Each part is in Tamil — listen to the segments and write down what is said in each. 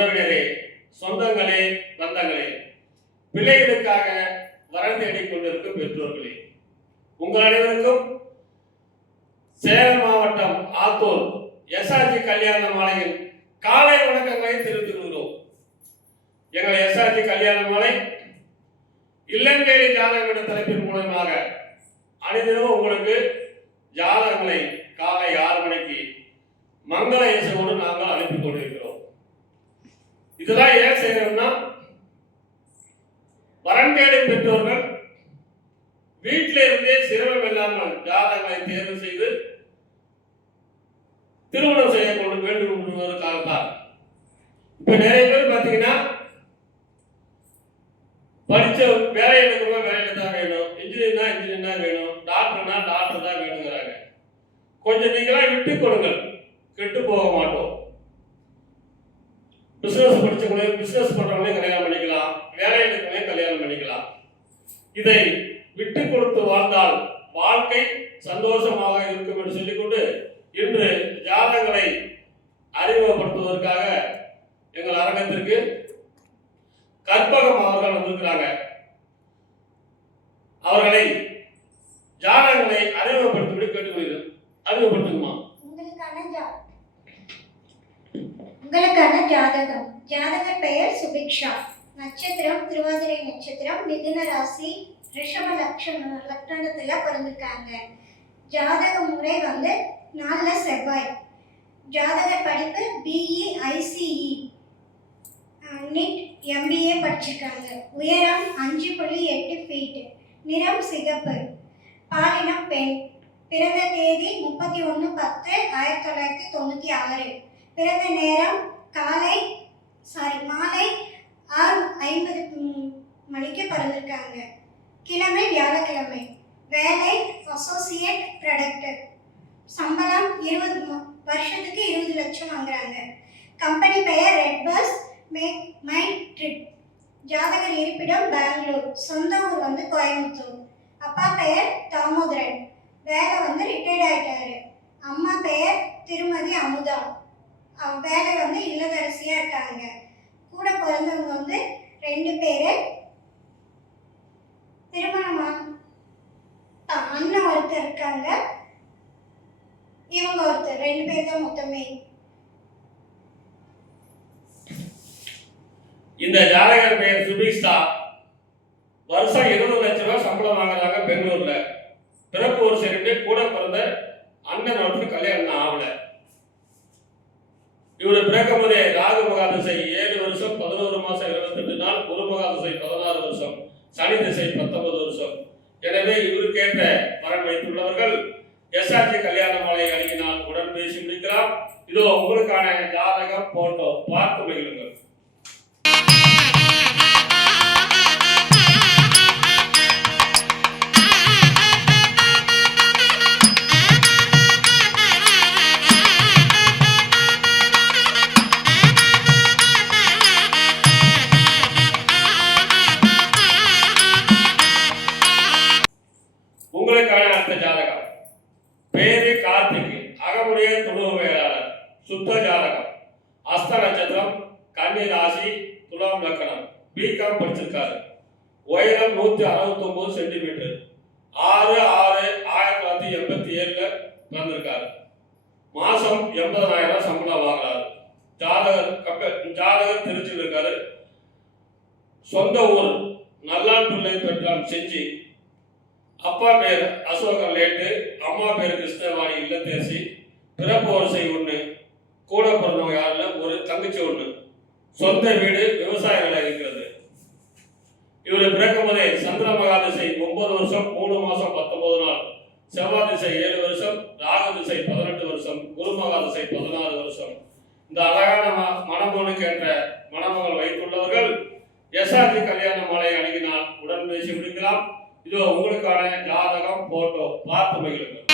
உறவினரே, சொந்தங்களே, பந்தங்களே, பிள்ளைகளுக்காக வரன் தேடிக் கொண்டிருக்கும் பெற்றோர்களே, உங்கள் அனைவருக்கும் சேலம் மாவட்டம் ஆத்தூர் எஸ்ஆர்ஜி கல்யாண மாலையில் காலை வணக்கங்களை தெரிவித்துக் கொள்கிறோம். எங்கள் எஸ்ஆர்ஜி கல்யாண மாலை இல்லம் தேடி ஜாதகம் என்ற தலைப்பின் மூலமாக அனைத்திலும் உங்களுக்கு ஜாதகங்களை காலை 6 மணிக்கு மங்கள இசையோடு நாங்கள் அனுப்பி கொண்டிருக்கிறோம். இதெல்லாம் ஏன் செய்யறோம்னா, வரன் தேடும் பெற்றோர்கள் வீட்டில இருந்தே சிரமம் இல்லாமல் ஜாதகங்களை தேர்வு செய்து திருமணம் செய்ய கொண்டு வேண்டும் என்பதற்காகத்தான். இப்ப நிறைய பேர் பாத்தீங்கன்னா, படிச்ச வேலை எடுக்கிறவங்க வேலையில தான் வேணும், இன்ஜினியர்னா இன்ஜினியர் தான் வேணும், டாக்டர்னா டாக்டர் தான் வேணுங்கிறாங்க. கொஞ்சம் நீங்களா விட்டு கொடுங்கள், கெட்டு போக மாட்டோம். பிசினஸ் படிச்சவங்களையும் பிசினஸ் பண்றவங்களையும் கல்யாணம் பண்ணிக்கலாம், வேலை எடுக்கிறவங்களையும் கல்யாணம் பண்ணிக்கலாம். இதை விட்டு கொடுத்து வாழ்ந்தால் வாழ்க்கை சந்தோஷமாக இருக்கும் என்று சொல்லிக்கொண்டு இன்று ஜாதகங்களை அறிமுகப்படுத்துவதற்காக எங்கள் அரங்கத்திற்கு கற்பகம் அவர்கள் வந்திருக்கிறாங்க. அவர்களை ஜாதகங்களை அறிமுகப்படுத்தி கேட்டுக்கொள்கிறேன். அறிமுகப்படுத்துமா? உங்களுக்கான ஜாதகம். ஜாதக பெயர் சுபிக்ஷா. நட்சத்திரம் திருவாதிரை நட்சத்திரம், மிதுன ராசி, ரிஷப லக்னத்துல பிறந்திருக்காங்க. ஜாதக முறை 4 செவ்வாய். ஜாதக படிப்பு பிஇ ஐசிஇ நிட் எம்பிஏ படிச்சிருக்காங்க. உயரம் 5.8 ஃபீட். நிறம் சிகப்பு. பாலினம் பெண். பிறந்த தேதி 31/10/1996. பிறந்த நேரம் மாலை 6:50 மணிக்கு பிறந்திருக்காங்க. கிழமை வியாழக்கிழமை. வேலை அசோசியேட் ப்ரொடக்டர். சம்பளம் 20 வருஷத்துக்கு 20 லட்சம் வாங்குறாங்க. கம்பெனி பெயர் ரெட் பஸ் மைண்ட் ட்ரிப். ஜாதகர் இருப்பிடம் பெங்களூர். சொந்த ஊர் கோயம்புத்தூர். அப்பா பெயர் தாமோதரன். வேலை ரிட்டையர்ட் ஆயிட்டாரு. அம்மா பெயர் திருமதி அமுதா. வேலை இல்லத்தரசியா இருக்காங்க. கூட பிறந்தவங்க 2 பேரு. திருமணமா அண்ணன் ஒருத்தர் இருக்காங்க, இவங்க ஒருத்தர். 2 பேர் தான் மொத்தமே. இந்த ஜாதகர் பெயர் சுபிக்ஷா. வருஷம் 20 லட்சம் ரூபாய் சம்பளம் வாங்குறாங்க பெங்களூர்ல. பிறப்பு ஒரு சரிட்டு கூட பிறந்த அண்ணன் ஒருத்தர் கல்யாணம் ஆகல. இவரு பிறக்கும் போதே ராகு மகாதிசை 7 வருஷம் 11 மாசம் 28 நாள், குரு மகாதிசை 16 வருஷம், சனி திசை 19 வருஷம். எனவே இவருக்கு ஏற்ற வரன் வைத்துள்ளவர்கள் எஸ்ஆர்ஜி கல்யாண மாலை அணுகினால் உடன் பேசி முடிக்கலாம். இதோ உங்களுக்கான ஜாதகம் போட்டோ பார்த்து மகிழுங்கள். உங்களுக்கான அடுத்த ஜாதகம். பேரு கார்த்திக், அகமுடைய துணவு வேளாளர், சுத்த ஜாதகம், அஸ்த நட்சத்திரம், கன்னி ராசி, துலாம் லக்னம், பிகாம் படிச்சிருக்காரு. உயரம் 169 சென்டிமீட்டர். 6/6/1987 பிறந்திருக்காரு. மாசம் 80,000 சம்பளம் வாங்குறாரு. ஜாதகர் திருச்சியில் இருக்காரு. சொந்த ஊர் நல்லான்பிள்ளை பெற்றான் செஞ்சி. அப்பா பேர் அசோகன் லேட்டு, அம்மா பேர் கிருஷ்ணவாணி இல்லத்தேசி. பிறப்பு வரிசை 1. கூட பிறந்தவங்க யாருல ஒரு தங்கச்சி 1. சொந்த வீடு விவசாய நிலம் இருக்கிறது. இவரு பிறக்கும் போதே சந்திர மகாதிசை 9 வருஷம் 3 மாசம் 19 நாள், செவ்வாய் திசை 7 வருஷம், ராகு திசை 18 வருஷம், குரு மகாதிசை 16 வருஷம். இந்த அழகான மணமகனுக்கு என்ற மணமகள் வைத்துள்ளவர்கள் எஸ்ஆர்ஜி கல்யாண மாலை அணுகினால் உடன் பேசி முடிக்கலாம். இதோ உங்களுக்கான ஜாதகம் போட்டோ பார்த்து மகிழுங்கள்.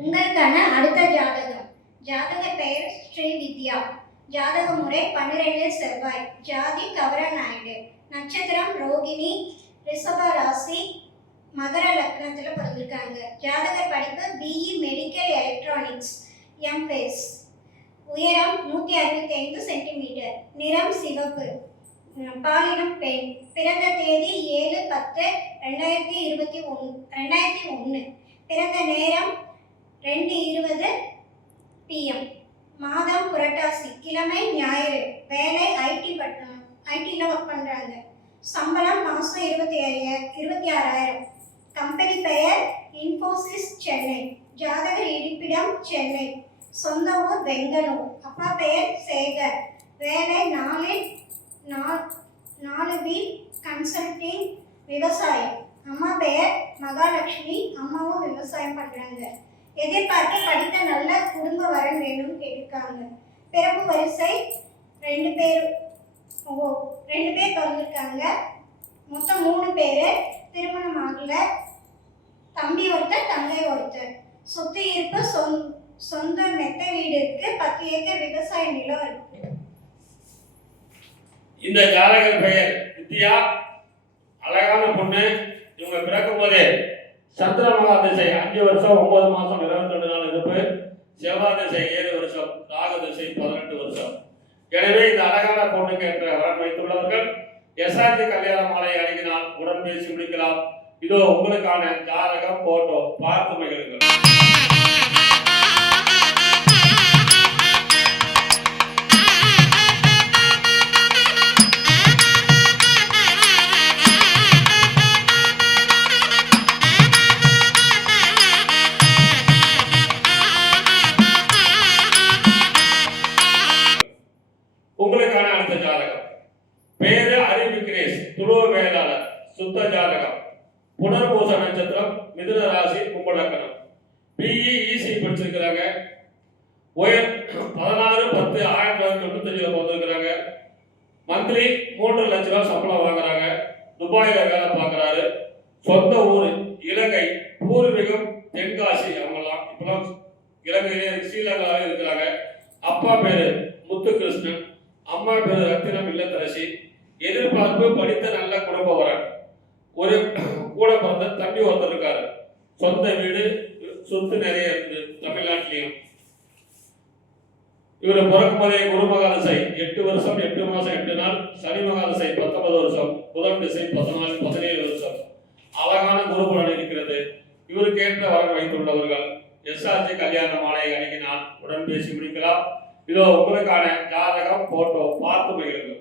உங்களுக்கான அடுத்த ஜாதகம். ஜாதக பெயர் ஸ்ரீவித்யா. ஜாதக முறை 12 செவ்வாய். ஜாதி கவரநாயுடு. நட்சத்திரம் ரோகிணி. ரிஷப ராசி. மகர லக்னத்தில் பிறந்திருக்காங்க. ஜாதக படிப்பு பிஇ மெடிக்கல் எலக்ட்ரானிக்ஸ் எம்ஃபேஸ். உயரம் 165 சென்டிமீட்டர். நிறம் சிவப்பு. பாலினம் பெண். பிறந்த தேதி 7/10/2021. பிறந்த நேரம் 2:20 PM. மாதம் புரட்டாசி. கிழமை ஞாயிறு. வேலை ஐடியில் ஒர்க் பண்ணுறாங்க. சம்பளம் மாதம் 26,000. கம்பெனி பெயர் இன்ஃபோசிஸ் சென்னை. ஜாதகர் இருப்பிடம் சென்னை. சொந்த ஊர் பெங்களூர். அப்பா பெயர் சேகர். வேலை 4 வீல் கன்சல்டிங் விவசாயம். அம்மா பெயர் மகாலட்சுமி. அம்மாவும் விவசாயம் பண்ணுறாங்க. எதிர்பார்த்து படித்த நல்ல குடும்ப வரன் வேணும்னு கேட்டிருக்காங்க. பிறப்பு வரிசை 2 பேர் பிறந்திருக்காங்க. மொத்தம் 3 பேர். திருமணம் ஆகல. தம்பி ஒருத்தர், தங்கை ஒருத்தர். சொத்து இருப்பு சொந்த மெத்தை வீடு இருக்கு. 10 ஏக்கர் விவசாய நிலம் இருக்கு. இந்த ஜாதகர் பெயர் வித்யா. அழகான பொண்ணு. இவங்க பிறக்கும் போதே சந்திர மகா திசை 5 வருஷம் 9 மாதம் 22 நாள் இருப்பு. செவ்வாய் திசை 7 வருஷம். ராகு திசை 18 வருஷம். எனவே இந்த அழகான பொண்ணுக்கு என்ற வரன் வைத்துள்ளவர்கள் எஸ்ஆர்டி கல்யாண மாலை அணுகினால் உடன் பேசி முடிக்கலாம். இதோ உங்களுக்கான ஜாதகம் போட்டோ பார்த்து மகிழுங்கள். உங்களுக்கான அடுத்த ஜாதகம். பேரு அறிவிக்ரேஷ். துருவ வேளாளர். சுத்த ஜாதகம். புனர்பூச நட்சத்திரம். மிதுன ராசி. கும்பலக்கணம். பிஇ இசி படிச்சிருக்கிறாங்க. உயர் 16/10/1995 பிறந்திருக்கிறாங்க. மந்த்லி 3 லட்ச ரூபாய் சம்பளம் வாங்குறாங்க. துபாயில வேலை பார்க்குறாரு. சொந்த ஊர் இலங்கை. பூர்வீகம் தென்காசி. அவங்கெல்லாம் இப்பெல்லாம் இலங்கையிலே ஸ்ரீலங்காவே இருக்கிறாங்க. அப்பா பேரு முத்துகிருஷ்ணன். அம்மா பேரு ரத்தினம் இல்லத்தரசி. எதிர்பார்ப்பு படித்த நல்ல குடும்ப வரன். ஒரு கூட பிறந்த தம்பி ஒருத்தர் இருக்காரு. சொந்த வீடு சொத்து நிறைய இருக்கு தமிழ்நாட்டிலையும். இவர் பிறக்கும் போதே குரு மகாதசை 8 வருஷம் 8 மாசம் 8 நாள். சனி மகாதசை 19 வருஷம். புதன் திசை 17 வருஷம். அழகான குருபலன் இருக்கிறது. இவருக்கு ஏற்ற வரன் வைத்துள்ளவர்கள் எஸ்ஆர்ஜி கல்யாண மாலை அணுகினால் உடன் பேசி முடிக்கலாம். இதோ உங்களுக்கான ஜாதகம் போட்டோ பார்த்து மகிழுங்கள்.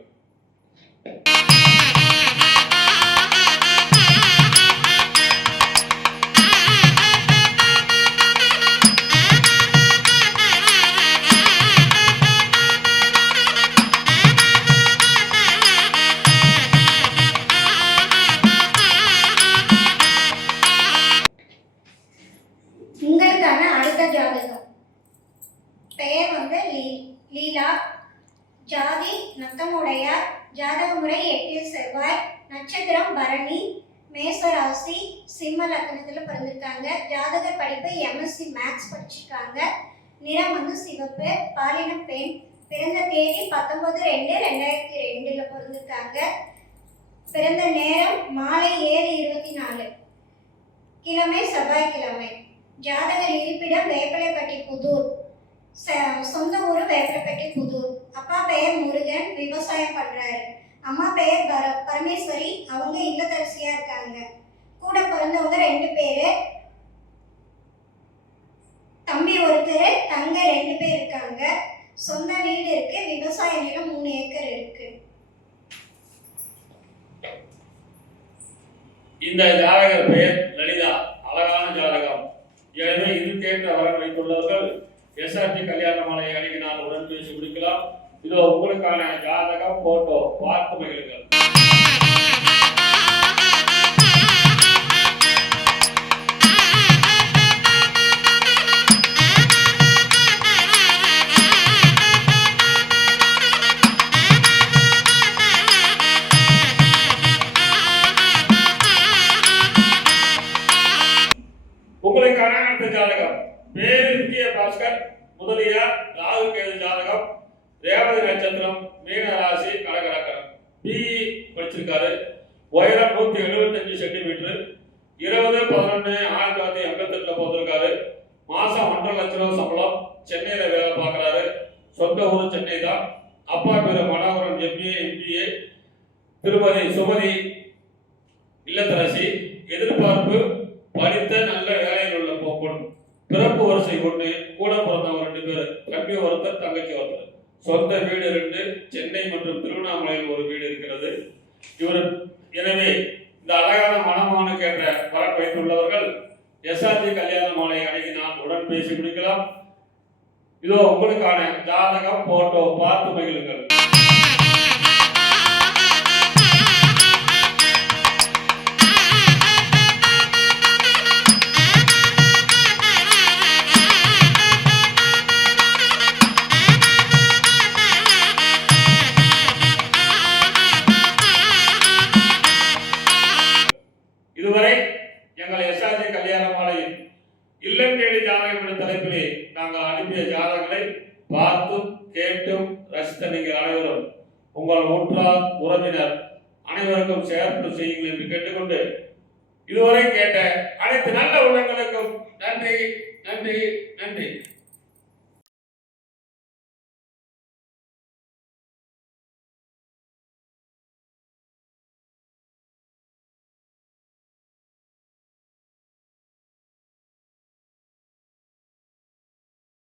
உங்களுக்கான அடுத்த ஜாதகம். பெயர் லீலா. ஜாதி நத்தமுடையார். ஜாதக முறை 8 செவ்வாய். நட்சத்திரம் பரணி. மேசராசி. சிம்ம லக்னத்தில் பிறந்திருக்காங்க. ஜாதகர் படிப்பு எம்எஸ்சி மேக்ஸ் படிச்சிருக்காங்க. நிறம் சிவப்பு. பாலினம் பெண். பிறந்த தேதி 19/2/2002 பிறந்திருக்காங்க. பிறந்த நேரம் மாலை 7:24. கிழமை செவ்வாய்க்கிழமை. ஜாதகர் இருப்பிடம் வேப்பலைப்பட்டி புதூர். சொந்த ஊர் வேப்பலைப்பட்டி புதூர். அப்பா பெயர் முருகன். விவசாயம் பண்றாரு. அம்மா பெயர் பரமேஸ்வரி. அவங்க இல்லத்தரசியா இருக்காங்க. கூட பிறந்தவங்க 2 பேரு. தம்பி ஒருத்தர், தங்க 2 பேர் இருக்காங்க. சொந்த வீடு இருக்கு. விவசாய நிலம் 3 ஏக்கர் இருக்கு. இந்த ஜாதகர் பெயர் லலிதா. அழகான ஜாதகம். எனவே இதுக்கேற்ற வரன் வைத்துள்ளவர்கள் எஸ்ஆர்டி கல்யாண மாலை அணுகினால் உடன் பேசி முடிக்கலாம். இதோ உங்களுக்கான ஜாதகம் போட்டோ பார்த்து மகிழுங்கள். உங்களுக்கான அடுத்த ஜாதகம். ஜாதகம் பேரு விஜய பாஸ்கர், முதலியார், ராகு கேது ஜாதகம், ரேவதி நட்சத்திரம், மீன ராசி, கடகரக்கரம். பிஇ படிச்சிருக்காரு. உயரம் 175 சென்டிமீட்டர். 20/11/1988 பிறந்திருக்காரு. மாசம் 1.5 லட்சம் ரூபாய் சம்பளம். சென்னையில வேலை பார்க்கறாரு. சொந்த ஊர் சென்னை தான். அப்பா பேரு மனோகரன், MA MBA. திருமதி சுமதி இல்லத்தரசி. எதிர்பார்ப்பு படித்த நல்ல வேலையில் உள்ள பொண்ணு. பிறப்பு வரிசை 1, கூட பிறந்தவங்க 2 பேர், தம்பி ஒருத்தர், தங்கச்சி ஒருத்தர். சொந்த வீடு 2, சென்னை மற்றும் திருவண்ணாமலையில் ஒரு வீடு இருக்கிறது. இவர் எனவே இந்த அழகான மனமான கேட்ட வரன் வைத்துள்ளவர்கள் SRG கல்யாண மாலை அணுகினால் உடன் பேசி முடிக்கலாம். இதோ உங்களுக்கான ஜாதகம் போட்டோ பார்த்து மகிழுங்கள். இதுவரை எங்கள் SRG கல்யாண மாலையில் இல்லம் தேடி ஜாதகம் என்ற தலைப்பிலே நாங்கள் அனுப்பிய ஜாதகங்களை பார்த்தும் கேட்டும் ரசித்த நீங்கள் அனைவரும் உங்கள் உற்றார் உறவினர் அனைவருக்கும் சேர்த்து செய்யுங்கள் என்று கேட்டுக்கொண்டு இதுவரை கேட்ட அனைத்து நல்ல உள்ளங்களுக்கும் நன்றி நன்றி நன்றி.